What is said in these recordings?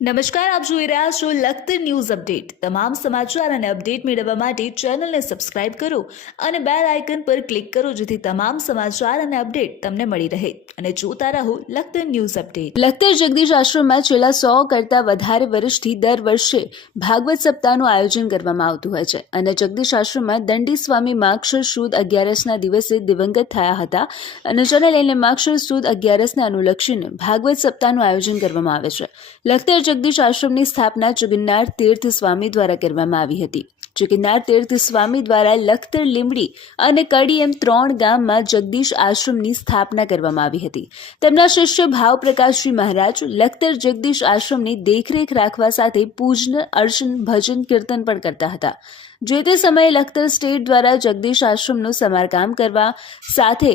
નમસ્કાર, આપ જોઈ રહ્યા છો લખતર ન્યૂઝ અપડેટ। તમામ સમાચાર અને અપડેટ મેળવવા માટે ચેનલને સબસ્ક્રાઇબ કરો અને બેલ આઇકન પર ક્લિક કરો, જેથી તમામ સમાચાર અને અપડેટ તમને મળી રહે અને જોતા રહો લખતર ન્યૂઝ અપડેટ। લખતર જગદીશ આશ્રમમાં છેલ્લા 100 કરતાં વધારે વર્ષથી દર વર્ષે ભાગવત સપ્તાહનું આયોજન કરવામાં આવતું હોય છે અને જગદીશ આશ્રમમાં દંડી સ્વામી માગશર સુદ 11ના દિવસે દિવંગત થયા હતા અને જેને લઈને માગશર સુદ 11ને અનુલક્ષીને ભાગવત સપ્તાહનું આયોજન કરવામાં આવે છે। લખતર જગદીશ આશ્રમની સ્થાપના જગન્નાથ તીર્થ સ્વામી દ્વારા કરવામાં આવી હતી। જગન્નાથ તીર્થ સ્વામી દ્વારા લખતર, લીંબડી અને કડી એમ 3 ગામમાં જગદીશ આશ્રમની સ્થાપના કરવામાં આવી હતી। તેમના શિષ્ય ભાવપ્રકાશજી મહારાજ લખતર જગદીશ આશ્રમની દેખરેખ રાખવા સાથે પૂજન, અર્ચન, ભજન, કીર્તન પણ કરતા હતા। જે તે સમયે લખતર સ્ટેટ દ્વારા જગદીશ આશ્રમનું સમારકામ કરવા સાથે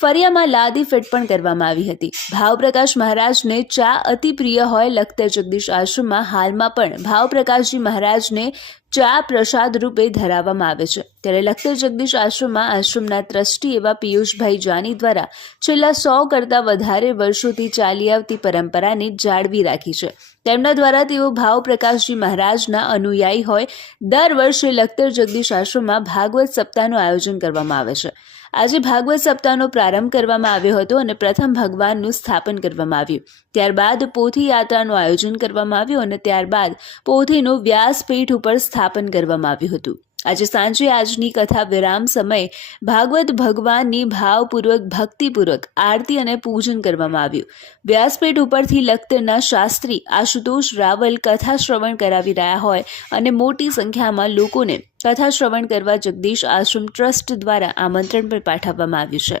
ફરિયામાં લાદી ફિટ પણ કરવામાં આવી હતી। ભાવપ્રકાશ મહારાજને ચા અતિ પ્રિય હોય લખતર જગદીશ આશ્રમમાં હાલમાં પણ ભાવપ્રકાશજી મહારાજને ચા પ્રસાદ રૂપે ધરાવવામાં આવે છે। ત્યારે લખતર જગદીશ આશ્રમમાં આશ્રમના ટ્રસ્ટી એવા પિયુષભાઈ જાની દ્વારા છેલ્લા 100 કરતાં વધારે વર્ષોથી ચાલી આવતી પરંપરાને જાળવી રાખી છે। તેમના દ્વારા તેઓ ભાવપ્રકાશજી મહારાજના અનુયાયી હોય દર વર્ષે લખતર જગદીશ આશ્રમમાં ભાગવત સપ્તાહનું આયોજન કરવામાં આવે છે। આજે ભાગવત સપ્તાહનો પ્રારંભ કરવામાં આવ્યો હતો અને પ્રથમ ભગવાનનું સ્થાપન કરવામાં આવ્યું। ત્યારબાદ પોથી યાત્રાનું આયોજન કરવામાં આવ્યું અને ત્યારબાદ પોથીનું વ્યાસપીઠ ઉપર સ્થાપન કરવામાં આવ્યું હતું। આજે સાંજે આજની કથા વિરામ સમયે ભાગવત ભગવાનની ભાવપૂર્વક, ભક્તિપૂર્વક આરતી અને પૂજન કરવામાં આવ્યું। વ્યાસપીઠ ઉપરથી લખતરના શાસ્ત્રી આશુતોષ રાવલ કથા શ્રવણ કરાવી રહ્યા હોય અને મોટી સંખ્યામાં લોકોને કથા શ્રવણ કરવા જગદીશ આશ્રમ ટ્રસ્ટ દ્વારા આમંત્રણ પણ પાઠવવામાં આવ્યું છે।